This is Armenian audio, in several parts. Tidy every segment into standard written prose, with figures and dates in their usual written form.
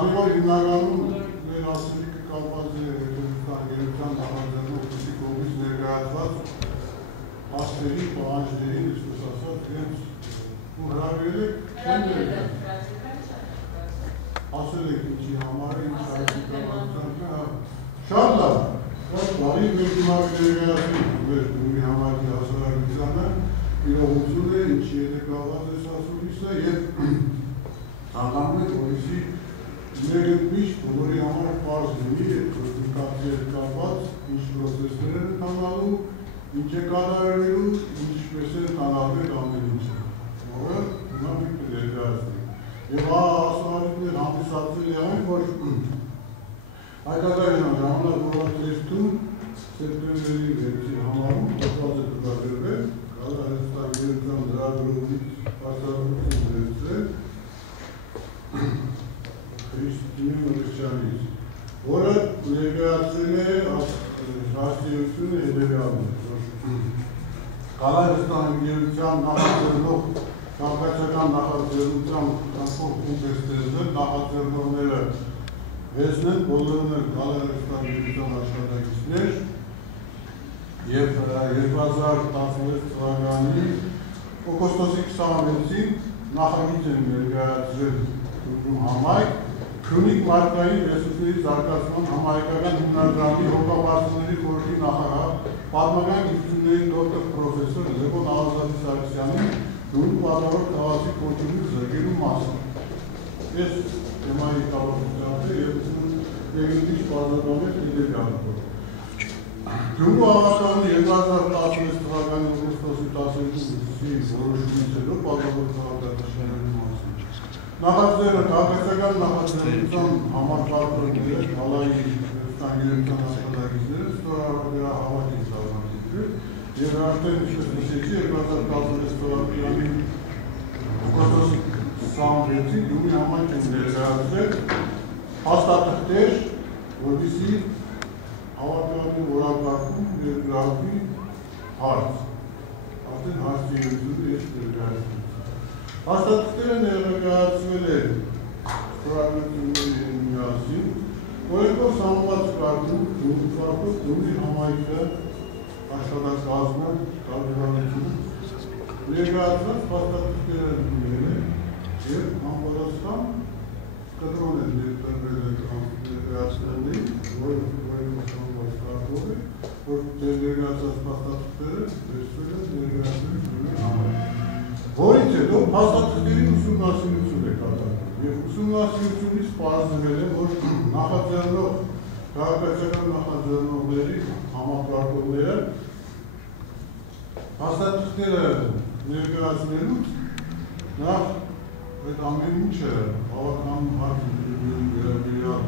քանի որ հիմնականում մեր ասելիքը կապված է հետազոտական նախաձեռնող քրի կողմից ներկայացված հասցերի, պահանջներին, ինչպես ասած, իրենց ու հրավիրել եք ասել եք ինչի համար է, ինչ հարցիկավարության շատ լավ, շատ բարի մեր դիմակ ներկայացնում մեր դումի համայնքի հասարակությանը իրողություն է, ինչի հետ է կապված է ասուլիսը և ցանկանում եք, որպեսզի մեկընդմիշտ բոլորի համար պարզ լինի գործընթացի հետ կապված, ինչ պրոցեսներ են ընթանալու, ինչ է կատարվելու, ինչպես է ընթանալու ամեն ինչը, որը հիմա մենք կներկայացնենք։ Եվ հասարակություններ հանդիսացել եղան, որ հայկական ժամանակավորատեսթում սեպտեմբերի 6-ի համարում հոդված է տվյալվել, Հայաստան Գերության լրագրողից արձակուրդություն վերցրել Քրիստինե Մրգչյանից, որը ներկայացրել է հաստիությունը հետևյալն է, որ Հայաստան Գերության նախաձեռնող քաղաքացիական նախաձեռնության խումբ է ստեղծել, նախաձեռնողները վերցնեն, բոլորն էլ Հայաստան Գերության աշխատակիցներ և 2016 թվականի օգոստոսի 26-ին նախագիծ են ներկայացրել Գյումրու համայնք, Քյունիկ մարդկային ռեսուրսների զարգացման համայնքական հիմնադրամի հոգաբարձուների խորհրդի նախագահ, պատմական գիտությունների դոկտոր պրոֆեսոր Լևոն Աղազարի Սարգսյանի Գյումրու պատահող քաղաքի կոչումի զրկելու մասին։ Ես թեմայի կառավարության և եկեղեցի բազմականներ հետևյալը։ Գյումրու ավարտանի 2016 թվականի օգոստոսի 12-ի որոշումից հետո պատահող քաղաքացիների մասին։ Նախաձեռնը քաղաքացիական նախաձեռնության համակարգողները, հալայի ստանգերության աշխատակիցները ստորագրահավաք են կազմակերպել և արդեն ինչպես նշեցի 2016 թվականի օգոստոսի 26-ին Գյումրի համայնք են ներկայացրել հաստատներ, որպեսզի հավաքականի որակարգում ներգրավվի հարց, արդեն հարցի ելությունը ես ներկայացնում։ Հաստատները ներկայացվել է ստորագրությունների միասին, որոնքով սահմանված կարգում Գյումրի համայնքը աշխատակազմը կարգավորությունը ներկայացված հաստատները լինել է և համապատասխան կտրոն է ներկայացվել ներկայացնելին, որը սահմանված կարգով է, որ ներկայացված հաստատները վերցվել է ներկայացնել Գյումրի համայնքը։ Որից հետո հաստատների ուսումնասիրություն է կատարվել և ուսումնասիրությունից պարզվել է, որ նախաձեռնող քաղաքացիական նախաձեռնողների համակարգողները հաստատները ներկայացնելուց նախ այդ ամեն ինչը բավական հարց վերաբերյալ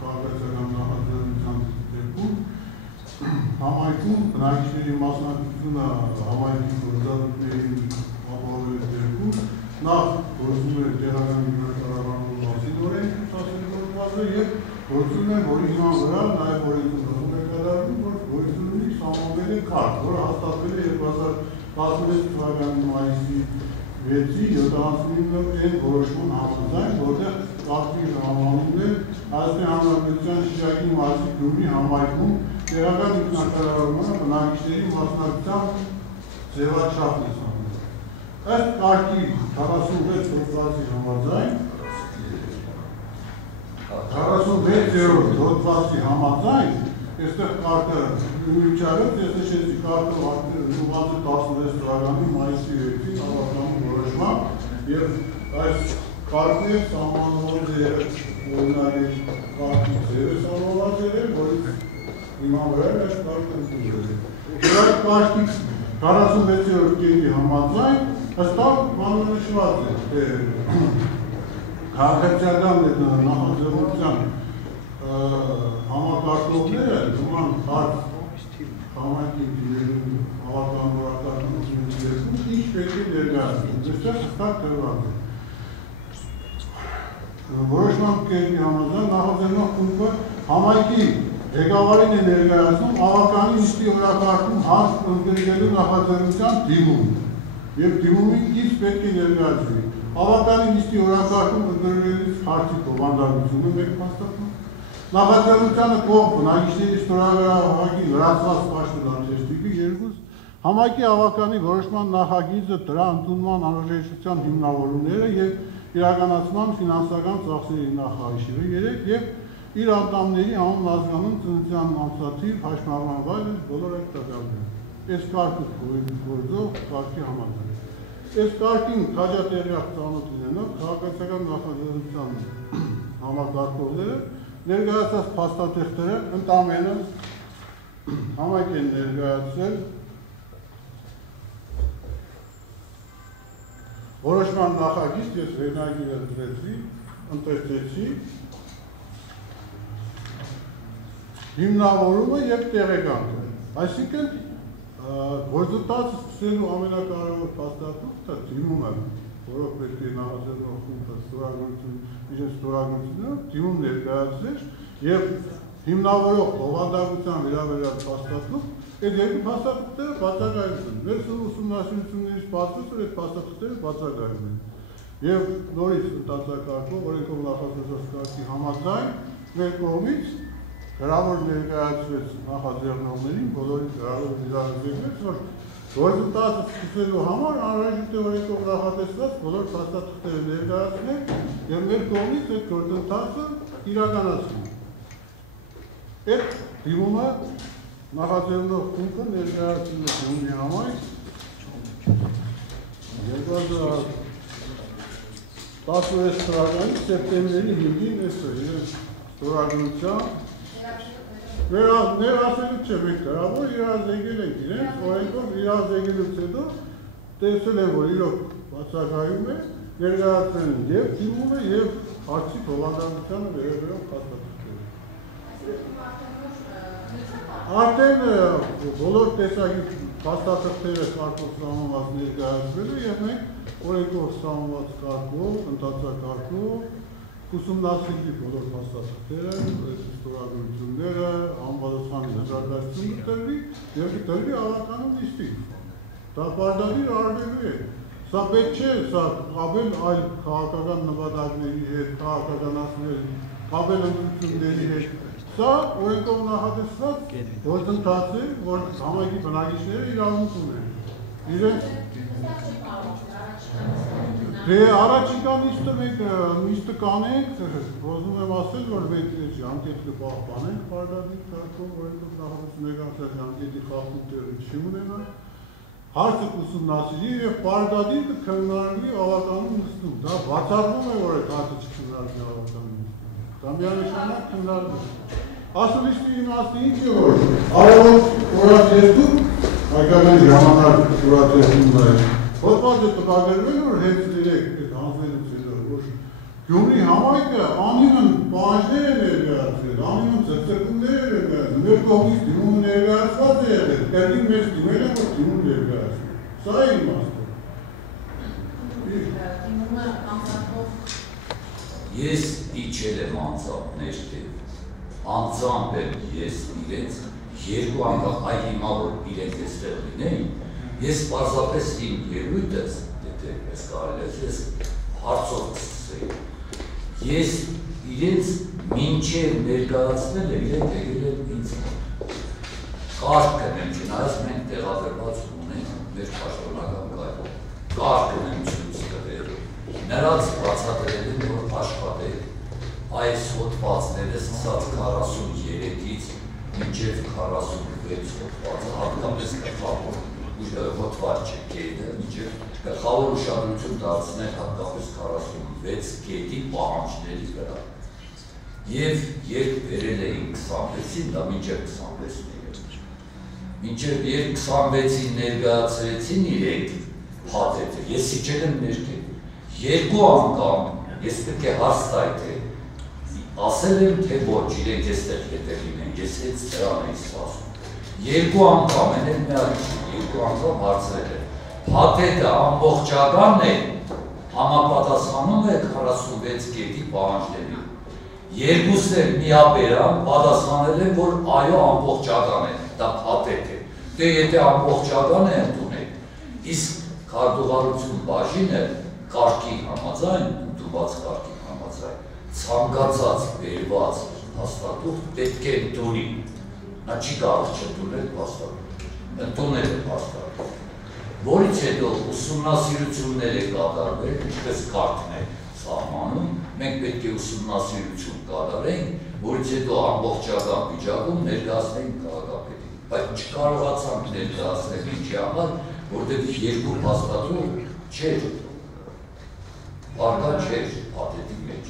քաղաքացիական նախաձեռնության դեպքում համայնքում բնակիչների մասնակցությունը համայնքի գործառույթներին ապահովելու դեպքում նախ գործում է տեղական ինքնակառավարման մասին օրենք ուսումնասիրողը և գործում է, որի հիման վրա նաև օրենսդրություն է կատարվում, որ գործունի սահմանվել է քարտ, որը հաստատվել է 2016 թվականի մայիսի 6-ի 79-ին որոշման համաձայն, որտեղ կարգի ժամանումն է Հայաստանի Հանրապետության Շիրակի մարզի Գյումրի համայնքում տեղական ինքնակառավարմանը բնակիչների մասնակցության ձևաչափն է սահմանվել։ Ըստ կարգի 46 հոդվածի համաձայն 46-րդ հոդվածի համաձայն այստեղ կարգը յուրիչարով ես նշեցի կարգը ուղղված է 16 թվականի մայիսի 6-ին ավարտանի որոշմամբ և այս կարգն է սահմանված է օրինարի կարգի ձևը սահմանված է, որից հիմա վրա այս կարգը ընդունվել է։ Այդ կարգի 46-րդ կետի համաձայն հստակ մանրնշված է, թե քաղաքացիական նախաձեռնության համակարգողները նման հարց համայնքի հավաքական որակարգում ինչ պետք է ներկայացնեն, դեռ հստակ դրված է։ Որոշման կետի համաձայն նախաձեռնող խումբը համայնքի ղեկավարին է ներկայացնում ավականի նիստի օրակարգում հարց ընդգրկելու նախաձեռնության դիմում և դիմումին ինչ պետք է ներկայացվի։ Ավականի նիստի օրակարգում ընդգրկվելիս հարցի բովանդակությունը մեկ փաստաթուղթ, նախաձեռնությանը կողմ բնակիչների ստորագրահավաքի լրացված պաշտոնատիրոջ տիպի 2, համայնքի ավականի որոշման նախագիծը դրա ընդունման անհրաժեշտության հիմնավորումները եւ իրականացման ֆինանսական ծախսերի նախահաշիվը 3 եւ իր անդամների անուն ազգանուն ծննդյան ամսաթիվ հաշմարման վայրը բոլոր այդ տվյալները։ Այս կարգը գործող կարգի համաձայն։ Այս կարգին քաջատեղյակ ծանոթ լինելով քաղաքացիական նախաձեռնության համակարգողները ներկայացած փաստաթղթերը ընդամենը համայնք են ներկայացրել որոշման նախագիծ ես վերնագիրը դրեցի, ընտրեցի հիմնավորումը եւ տեղեկանքը։ Այսինքն գործընթացը սկսելու ամենակարևոր փաստաթուղթը դիմումը, որով պետք է նախաձեռնող խումբը իրենց ստորագրությունները դիմում ներկայացրել եւ հիմնավորող բովանդակության վերաբերյալ փաստաթուղթ, այդ երկու փաստաթուղթերը բացակայում են։ Մեր ուսումնասիրություններից պարզվում է, որ այդ փաստաթուղթերը բացակայում են։ Եվ նորից ընդհանրակարգով օրենքով նախատեսված կարգի համաձայն մեր կողմից գրավոր ներկայացվեց նախաձեռնողներին, բոլորին գրավոր իրազեկվեց, որ գործընթացը սկսելու համար անհրաժեշտ է օրենքով նախատեսված բոլոր փաստաթղթերը ներկայացնել եւ մեր կողմից այդ գործընթացը իրականացնել։ Այդ դիմումը նախաձեռնող խումբը ներկայացնում է դիմումի համար 2016 թվականի սեպտեմբերի 5-ին ստորագրության ներասելու չէ մեկ դրավոր իրազեկել ենք իրենց, օրենքով իրազեկելուց հետո տեսել են, որ իրոք բացակայում է, ներկայացնել են եւ դիմումը եւ հարցի բովանդակությանը վերաբերող փաստաթղթերը։ Արդեն բոլոր տեսակի փաստաթղթերը կարգով սահմանված ներկայացվել է եւ մենք օրենքով սահմանված կարգով, ընդհանրակարգով ուսումնասիրի բոլոր փաստաթղթերը, ստորագրությունները, անբացատրելի հրաժարականություն տրվի եւ տրվի ավականում նիստի։ Դա պարտադիր արվելու է։ Սա պետք չէ, սա կապել այլ քաղաքական նպատակների հետ, քաղաքականացնել, կապել ընդունությունների հետ։ Սա օրենքով նախատեսված գործընթաց է, որ համայնքի բնակիչները իրավունք ունեն։ Իրենց Դե առաջիկա նիստը կանենք, ուզում եմ ասել, որ մենք անկետը պահպանենք պարտադիր կարգով, օրենքով նախատեսում եկամսյալ անկետի խախտում տեղի չի ունենա, հարցը կուսումնասիրի եւ պարտադիր կքննարկվի ավականում նիստում։ Դա բացառվում է, որ այդ հարցը չքննարկվի ավականում նիստում։ Դա միանշանակ քննարկվում է։ Ասուլիսի իմաստը ինչ է, որ արևոտ օրաթերթում, հայկական ժամանակ օրաթերթում Հոդվածը տպագրվել որ հենց իրեք հանձնելուց հետո, որ Գյումրի համայնքը անիմն պահանջներ է ներկայացրել, անիմն ծրծրկումներ է ներկայացրել, մեր կողմից դիմումը ներկայացված է եղել, կերդին մեզ դիմել է, որ դիմում ներկայացրել։ Սա է իմաստը։ Դիմումը անձամբ Ես իջել եմ անձամբ ներքև, անձամբ եմ ես իրենց երկու անգամ այ հիմա որ իրենք էստեղ լինեին, Ես պարզապես իմ ելույթս, եթե ես կարելի ես հարցով կսկսեի, ես իրենց մինչև ներկայացնել է, իրենք եկել են ինձ կարգ եմ չնայած մենք տեղադրված ունենք մեր պաշտոնական կարգ եմ ցույց տվել, նրանց բացատրել են, որ աշխատել այս հոդվածները սկսած 43-ից մինչև 46 հոդվածը հատկապես կխավոր հոդված չկետը, մինչև գլխավոր ուշադրություն դարձնել հատկապես 46 կետի պահանջների վրա։ Եվ երբ վերել էին 26-ին, դա մինչև 26-ին եղել։ Մինչև երբ 26-ին ներկայացրեցին իրենք փաթեթը, ես իջել եմ ներքև։ Երկու անգամ ես պետք է հաստատ ասել եմ, թե ոչ, իրենք էստեղ հետև լինեն, ես հենց դրան էի սպասում։ Երկու անգամ են էլ երկու անգամ հարցրել է։ Փաթեթը ամբողջական է, համապատասխանում է 46 կետի պահանջներին։ Երկուսն էլ միաբերան պատասխանել են, որ այո ամբողջական է, դա փաթեթ է։ Դե եթե ամբողջական է ընդունեք, իսկ քարտուղարություն բաժինը կարգի համաձայն, ընդունված կարգի համաձայն, ցանկացած բերված հաստատող պետք է ընդունի, նա չի կարող չընդունել հաստատող, ընդունել է հաստատող, որից հետո ուսումնասիրություններ է կատարվել, ինչպես կարգն է սահմանում, մենք պետք է ուսումնասիրություն կատարենք, որից հետո ամբողջական վիճակում ներկայացնենք քաղաքապետին, բայց չկարողացանք ներկայացնել ինչի համար, որտեղ երկու հաստատող չէր, բարգա չէր փաթեթի մեջ։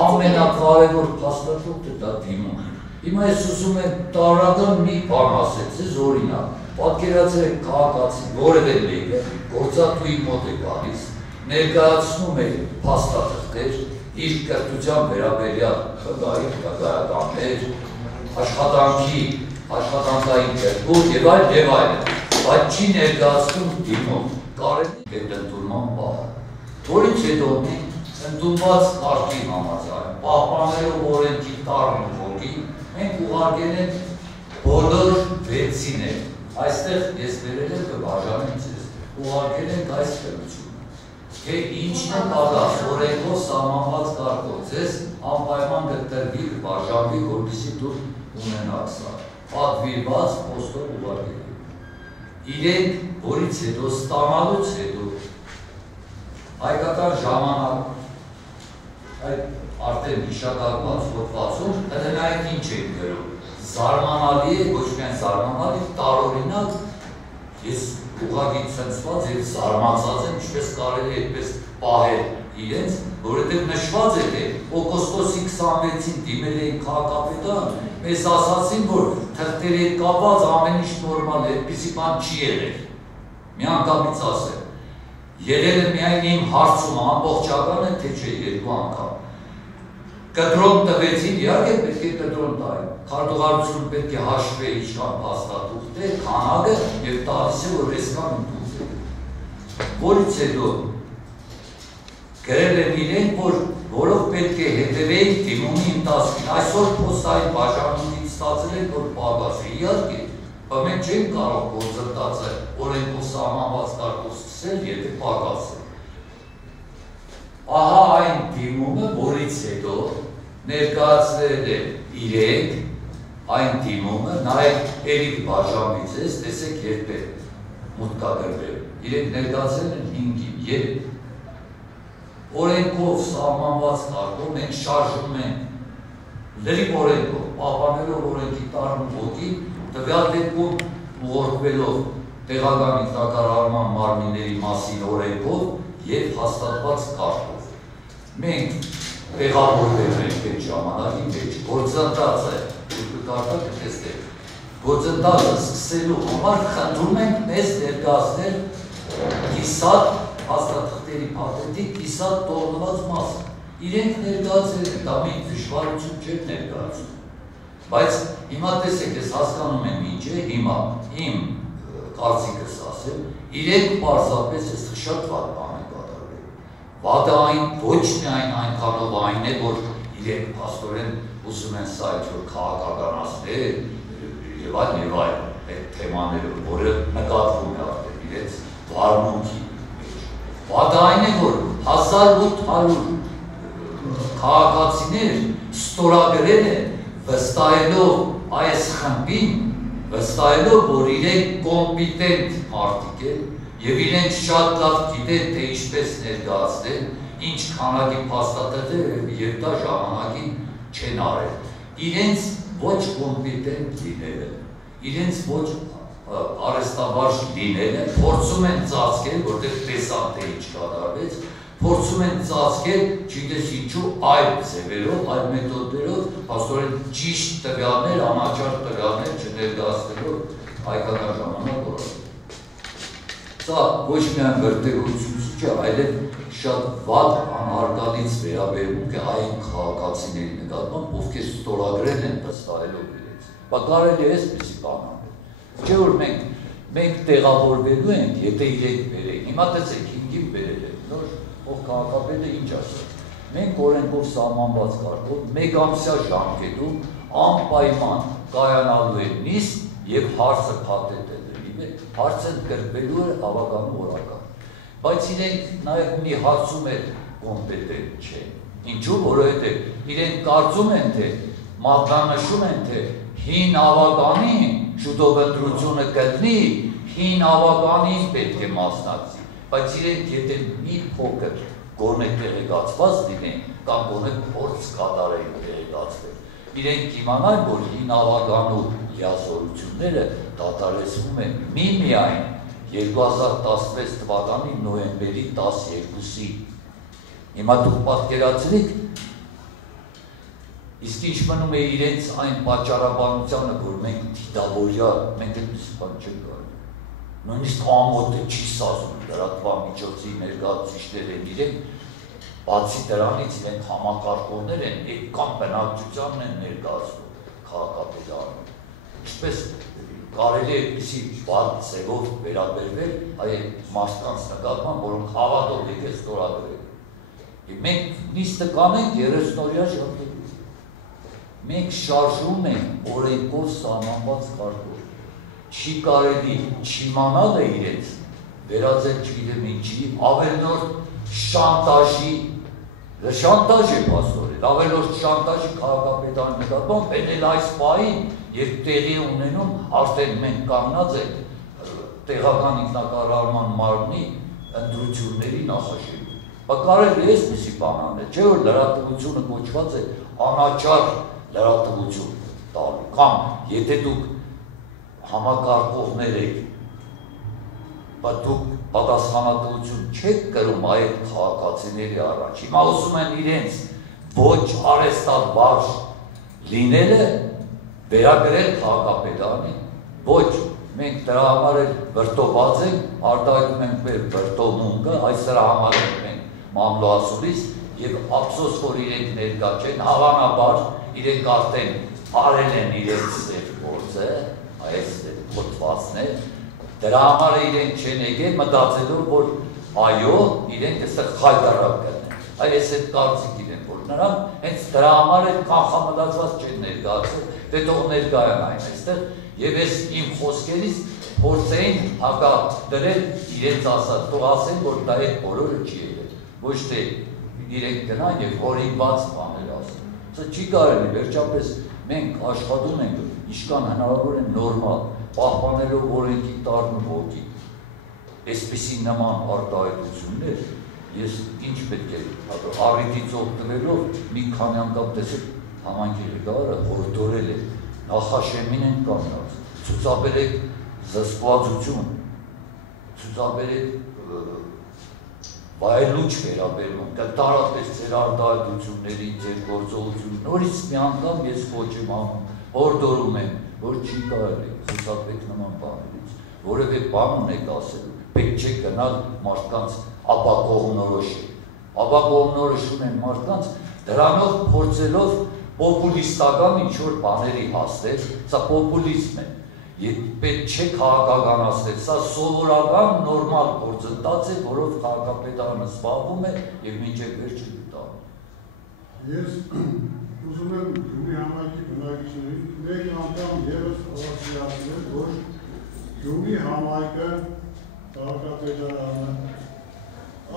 Ամենակարևոր հաստատողը դա դիմում է։ Հիմա ես ուզում եմ տարական մի բան ասել, ձեզ օրինակ, պատկերացրեք քաղաքացի որևէ մեկը գործատուի մոտ է գալիս, ներկայացնում է փաստաթղթեր, իր կրթության վերաբերյալ խգայականներ, աշխատանքային կերպով եւ այլն, բայց չի ներկայացնում դիմում, կարելի է ընդունման պահը, որից հետո ընդունված կարգի համաձայն, պահպանելով օրենքի տառն ոգի, մենք ուղարկել ենք բոլոր վեցիներ, այստեղ ես վերել եմ կբաժանեմ ձեզ, ուղարկել ենք այս կրությունը, թե ինչն է պատաս օրենքով սահմանված կարգով, ձեզ անպայման կտրվի կբաժանվի, որպեսզի դուք ունենաք սա, պատվիրված պոստով ուղարկել ենք, իրենք, որից հետո ստանալուց հետո, հայկական ժամանակ, այդ արդեն հիշատակված հոդվածում, տնայք ինչ ենք գրում, զարմանալի է, ոչ միայն զարմանալի, տարօրինակ, ես ուղղակի ցնցված եւ զարմացած եմ, ինչպես կարելի է այդպես պահել իրենց, որովհետեւ նշված է, թե օգոստոսի 26-ին դիմել էին քաղաքապետան, մեզ ասացին, որ թղթերի հետ կապված ամեն ինչ նորմալ է, այդպիսի բան չի եղել։ Միանգամից ասեմ, եղել է միայն իմ հարցում ամբողջական է, թե չէ երկու անգամ։ Կտրոն տվեցին, իհարկե պետք է կտրոն տային, քարտուղարությունը պետք է հաշվի ինչքան հաստատուղթ է, քանակը եւ տալիս է, որ այսքան ընդունվի։ Որից հետո գրել են իրենք, որով պետք է հետևեին դիմումի ընթացքին, այսօր փոստային բաժանումից ստացել են, որ պակաս է, իհարկե, բայց մենք չենք կարող գործընթացը օրենքով սահմանված կարգով սկսել, եթե պակաս է։ Ահա այն դիմումը, որից հետո ներկայացրել է իրենք, այն դիմումը, նաև երիք բաժանվից ես, տեսեք երբ է մուտքագրվել, իրենք ներկայացրել են 5-ին, երբ օրենքով սահմանված կարգով մենք շարժում ենք լրիվ օրենքով, պահպանելով օրենքի տառն ոգի, տվյալ դեպքում ուղարկվելով տեղական ինքնակառավարման մարմինների մասին օրենքով եւ հաստատված կարգով։ Մենք տեղավորվել ենք այդ ժամանակի մեջ, գործընթացը, կարտակ տեսնեք, գործընթացը սկսելու համար խնդրում ենք մեզ ներկայացնել կիսատ հաստատղթերի փաթեթի կիսատ տողնված մասը։ Իրենք ներկայացրել են, դա մի դժվարություն չէր ներկայացնում։ Բայց հիմա տեսեք, ես հասկանում եմ ինչ է, հիմա իմ կարծիքս ասեմ, իրենք պարզապես ես շատ վատ բան են կատարվել։ Վատը այն ոչ միայն այնքանով այն է, որ իրենք փաստորեն ուզում են սա ինչ-որ քաղաքականացնել եւ այլն, այդ թեմաները, որը նկատվում է արդեն իրենց վարմունքի մեջ։ Վատը այն է, որ 1800 քաղաքացիներ ստորագրել են վստահելով այս խմբին, վստահելով, որ իրենք կոմպիտենտ մարդիկ են եւ իրենք շատ լավ գիտեն, թե ինչպես ներկայացնել, ինչ քանակի փաստաթղթեր եւ դա ժամանակին չեն արել։ Իրենց ոչ կոմպիտենտ լինելը, իրենց ոչ արհեստավարժ լինելը փորձում են ծածկել, որտեղ տեսան թե ինչ կատարվեց, փորձում են ծածկել, չգիտես ինչու, այլ ձևերով, այլ մեթոդներով, փաստորեն ճիշտ տվյալներ, անաչառ տվյալներ չներկայացնելով հայկական ժամանակ օրը։ Սա ոչ միայն վրդովություն չէ, այլև շատ վատ անհարգալից վերաբերմունք է այն քաղաքացիների նկատմամբ, ովքեր ստորագրել են վստահելով իրենց։ Բայց կարելի է այսպիսի բան անել։ Չէ որ մենք տեղավորվելու ենք, եթե իրենք բերեն։ Հիմա տեսեք 5-ին բերել են, նոր ով քաղաքապետը ինչ ասաց։ Մենք օրենքով սահմանված կարգով մեկ ամսյա ժամկետում անպայման կայանալու է նիստ եւ հարցը փաթեթ է դրվի, հարցը գրվելու է հավաքական օրական։ բայց իրենք նաև մի հարցում էլ կոմպետենտ չեն։ Ինչու, որովհետև իրենք կարծում են, թե մատնանշում են, թե հին ավագանի շուտով ընտրությունը կլինի, հին ավագանին պետք է մասնակցի, բայց իրենք եթե մի փոքր գոնե տեղեկացված լինեն, կամ գոնե փորձ կատարեն տեղեկացվել, իրենք կիմանան, որ հին ավագանու լիազորությունները դադարեցվում են միմիայն 2016 թվականի նոյեմբերի 12-ի։ Հիմա դուք պատկերացրիք, իսկ ինչ մնում է իրենց այն պատճառաբանությանը, որ մենք դիտավորյա, մենք այդպես բան չենք կարող։ Նույնիսկ ամոթը չի սազում, լրատվամիջոցի ներկայացուցիչներ են իրենք, բացի դրանից իրենք համակարգողներ են, այդքան բնակչությանն են ներկայացնում քաղաքապետարանում։ Ինչպես կարելի է այդպիսի բան ձևով վերաբերվել այդ մարդկանց նկատմամբ, որոնք հավատով եկել ստորագրել։ Մենք նիստը կանենք 30-օրյա ժամկետով։ Մենք շարժում ենք օրենքով սահմանված կարգով։ Չի կարելի չիմանալ է իրենց, վերածել չգիտեմ ինչի, ավելորդ շանտաժի, շանտաժ է պաստորել, ավելորդ շանտաժի քաղաքապետարանի նկատմամբ, էլ այս պահին, երբ տեղի ունենում, արդեն մենք կանգնած ենք տեղական ինքնակառավարման մարմնի ընտրությունների նախաշեմում։ Կարելի է այսպիսի բան անել, չէ՞ որ լրատվությունը կոչված է անաչառ լրատվություն տալու, կամ եթե դուք համակարգողներ եք, բայց դուք պատասխանատվություն չեք կրում այդ քաղաքացիների առաջ, հիմա ուզում են իրենց ոչ արհեստավարժ լինելը վերագրել քաղաքապետարանի, ոչ, մենք դրա համար էլ վրդոված ենք, արտահայտում ենք մեր վրդովմունքը, այս դրա համար ենք մենք մամլոասուլիս և ափսոս, որ իրենք ներկա չեն, հավանաբար իրենք արդեն արել են իրենց գործը, այս կոչվածներ, դրա համար իրենք չեն եկել, մտածելով, որ այո, իրենք այստեղ խայտարակ կլինեն, այս այդ կարծիքին են, որ նրանք հենց դրա համար էլ կանխամտածված չեն ներկայացել, դե թող ներկայան այն այստեղ, և այս իմ խոսքերից փորձեին հակադրել իրենց ասած, թող ասեն, որ դա այդ բոլորը չի եղել, ոչ թե իրենք գնան և օրինված բաներ ասեն, սա չի կարելի, վերջապես մենք աշխատում ենք, ինչքան հնարավոր է նորմալ, պահպանելով օրենքի տարն ու ոգի, այսպիսի նման արտահայտություններ, ես ինչ պետք է առիթից օգտվելով մի քանի անգամ տեսեք համայնքի ղեկավարը հորդորել է, նախաշեմին են կանգնած, ցուցաբերեք զսպվածություն, ցուցաբերեք վայելուչ վերաբերում, տարատես ձեր արտահայտությունների, ձեր գործողություն, նորից մի անգամ ես ոչ եմ անում, հորդորում եմ, որ չի կարելի, խուսափեք նման բաներից, որևէ բան ունեք ասելու, պետք չէ գնալ մարդկանց ապակողմնորոշի, ապակողմնորոշում են մարդկանց, դրանով փորձելով պոպուլիստական ինչ-որ բաների հասնել, սա պոպուլիզմ է, պետք չէ քաղաքականացնել, սա սովորական նորմալ գործընթաց է, որով քաղաքապետարանը զբաղվում է և մինչև վերջը դիտանում։ Ես ուզում եմ Գյումրի համայնքի բնակիչներին մեկ անգամ ևս հավաստիացնել, որ Գյումրի համայնքը քաղաքապետարանը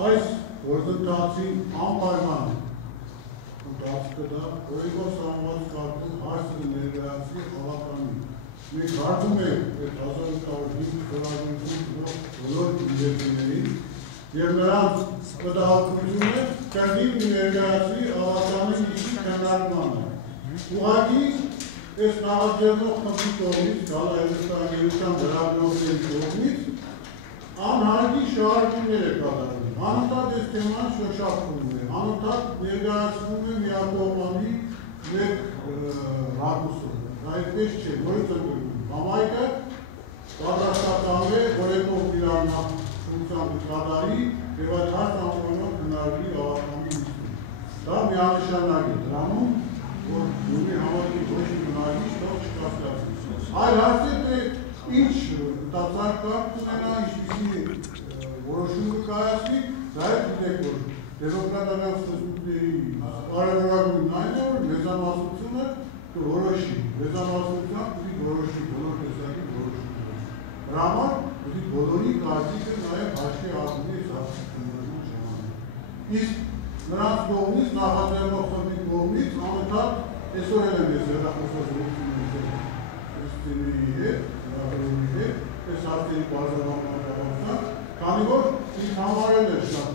այս գործընթացին անպայման ընթաց կտա, օրենքով սահմանված կարգով հարցը ներկայացվի հավաքանին։ Մենք հարցում ենք այդ 1905 խորհրդանշում բոլոր ինդեպիներին և նրանց մտահոգությունը կրդին ներկայացվի հավաքանի ինչի քննարկմանը։ Ուղղակի այս նախաձեռնող խմբի կողմից, Հայաստան լրագրողների կողմից անհարգի շահարկումներ է կատարվում։ Անընդհատ այս թեման շոշափվում է, անընդհատ ներկայացվում է միակողմանի մեկ ռակուրսով։ Այդպես չէ, որից ընտրվում։ Համայնքը պատրաստական է, որ եկող իրար նախությունության կատարի և այդ հարց անվանով հնարվի հավաքանի նիստում։ Դա միանշանակ է դրանում, որ Գյումրի համայնքի ոչ մի բնակիչ թող չկասկածի։ Այլ հարց է, թե ինչ տածարկարգ ունենա, ինչպիսի որոշում կկայացվի, դա է գիտեք, որ դեմոկրատական սկզբունքների կարևորագույնն այն է, որ մեծամասնությունը որոշի, մեծամասնությամբ պիտի որոշի բոլոր տեսակի որոշումները։ Դրա համար պիտի բոլորի կարծիքը նաև հաշվի առնի սա։ նրանց կողմից, նախաձեռնող խմբի կողմից, անընդհատ այսօր էլ եմ ես հեռախոսազրույցի հետ, այս հարցերի բարձրացման քանի որ ինձ համարել է շատ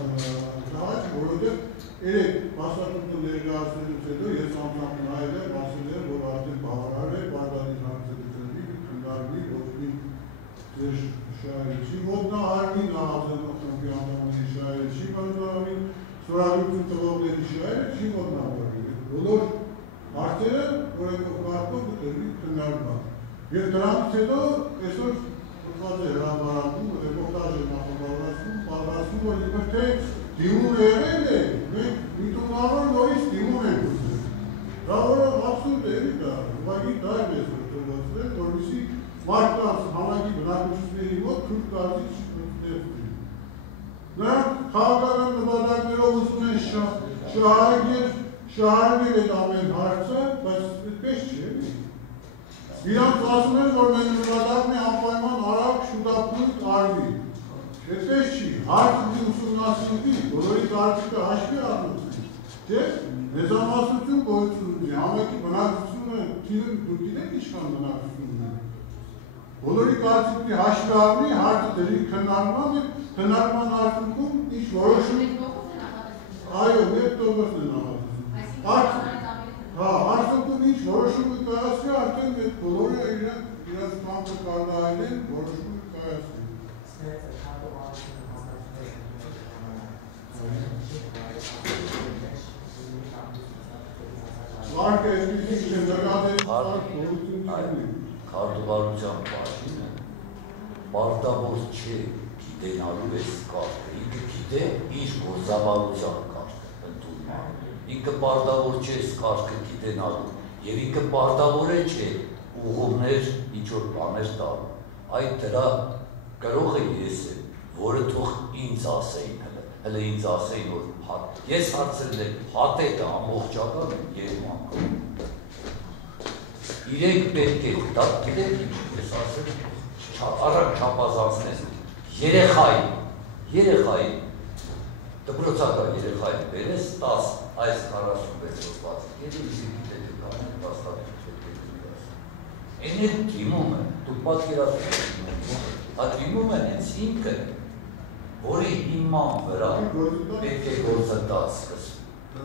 դահաճ, որովհետև երեք մասնատուտը ներկայացնելուց հետո ես անգամ նայել եմ, ասել եմ, որ արդեն բավարար է, Բաղդադի հանձնությունների քննարկվի ոչ մի ձեր շահերը չի ոտնահարվի, նախաձեռնող խմբի անդամների շահերը չի բաժանվի, ստորագրություն տվողների շահերը չի ոտնահարվի։ Բոլոր հարցերը օրենքով կարգով կտրվի քննարկման։ Եվ դրանից հետո այսօր ուզված է հրապարակում, ռեպորտաժ է նախաբարձում, որ իբրթե դիմում եղել է, մենք միտումավոր նորից դիմում ենք ուզել։ Դա որը աբսուրդ է, դա, ուղղակի դա է մեզ տրվածվել, որպեսզի մարդկանց համակի բնակչությունների մոտ թուրք կարծիք չպրծնի։ Նրանք քաղաքական նպատակներով ուզում են շահարկել այդ ամեն հարցը, բայց այդպես չէ։ Իրանք ասում են, որ մենք նպատակն է անպայման արագ շուտապույտ արվի։ Այդպես չի, հարցը ուսումնասիրվի, բոլորի կարծիքը հաշվի առնվի։ Թե մեծամասնություն գոյություն ունի, համակի բնակչությունը դուք գիտեք ինչքան բնակչություն ունի։ Բոլորի կարծիքի հաշվի առնի, հարցը դրի քննարկման արդյունքում ինչ որոշում։ Այո, 7% են նախատեսվում։ Արդյունքում ինչ որոշումը կայացվի, արդեն այդ բոլորը իրենց կամքը կարգավորեն, որոշումը կայացվի։ Վարկը այսպիսի չնդրկատերի քարտուղարության բաժինը պարտավոր չէ գիտենալու այս կարգը, ինքը գիտե իր գործավարության կարգը ընդունման, ինքը պարտավոր չէ այս կարգը գիտենալու և ինքը պարտավոր է չէ ուղումներ ինչ-որ բաներ տալու, այդ դրա կրողը ես եմ, որը թող ինձ ասեին հələ ինձ ասեին, որ ես հարցրել եմ հատետը ամբողջական եմ երկու անգամ։ Իրենք պետք է, դա գիտեք ինչ, ես ասել առակ չապազանցնես, երեխային, դպրոցական երեխային բերես 10 այս 46 բացիկ, եդի իզի գիտեք կանեն, բաստատիկ պետք է դիմաս։ Են է դիմում է, դուք պատկերացում դիմում են հենց ինքը, որի իման վրա պետք է գործընթաց սկսվի։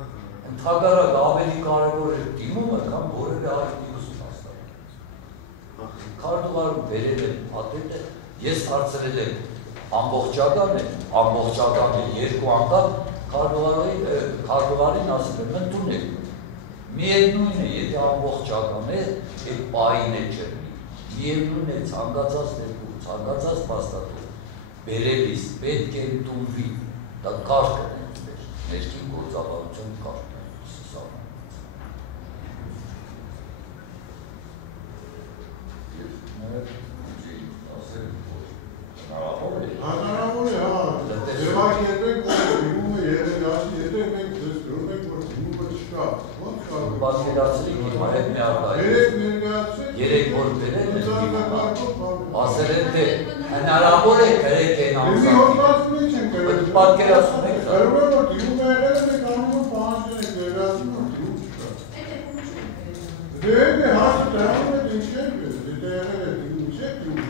Ընդհակառակ ավելի կարևոր է դիմումը, կամ որևէ այլ ուսումնասիրություն։ Քարտուղարում բերել եմ հատետը, ես հարցրել եմ ամբողջական է երկու անգամ, քարտուղարին ասել եմ ընդունեք։ Միևնույն է, եթե ամբողջական է, այդ պահին է ջրմի։ Միևնույն է ցանկացած ներկու, ցանկացած փաստաթուղթ բերելիս պետք է ընդունվի, դա կարգն է ներքին գործավարության կարգն է Հնարավոր է, ձևակերպենք, որ դիմումը երեգացի, եթե մենք ձեզ գրում ենք, որ դիմումը չկա, ոնց կարող է։ Պատկերացրիք հիմա հետ մի արտահայտ։ Երեք որ բերել են դիմումը, ասել են թե հնարավոր է գրեք են ամսակի։ Պատկերացում եք։ Գրում եմ, որ դիմումը եղել ենք անում պահանջել ենք վերացում, որ դիմում չկա։ Դե հարցը դրանում եք ինչ ենք ես, եթե եղել է դիմում չեք դիմում։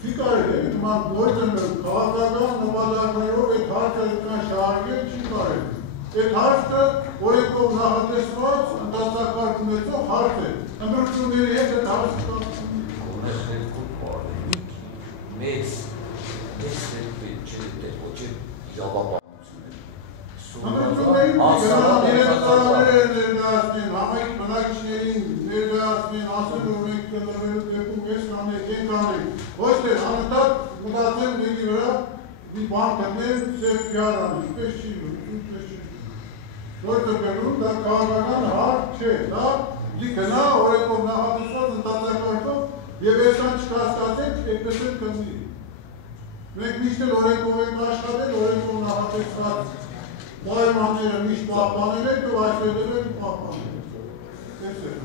Չի կարելի է, նման գործն քաղաքական նպատակներով այդ հարցը այդքան շահարկել չի կարելի։ Այդ հարցը օրենքով նախատեսված ընդհանրակարգ ունեցող հարց է։ Ընդրությունների հետ այդ հարցը Կողմես ներքու պարդենիք մեծ ներքվետ չէ ոչ է իրավաբանություն է։ Ընդրությունների ներկայացնեն, համայնք բնակիչներին ներկայացնեն, ասել որ մենք կլրվելու դեպքում ես կանենք, են կանենք, ոչ թե անընդհատ մտածեն մեկի վրա մի բան գտնել սև քյարան, ինչպես չի Որտեղ բերում դա քաղաքական հարց չէ, դա գնա օրենքով նախատեսված ընդհանրակարգով եւ այսքան չկասկածենք, այդպես էլ կմնի։ Մենք միշտ էլ օրենքով ենք աշխատել, օրենքով նախատեսված պայմանները միշտ պահպանել ենք ու այսպես էլ պահպանել ենք։ Այս է։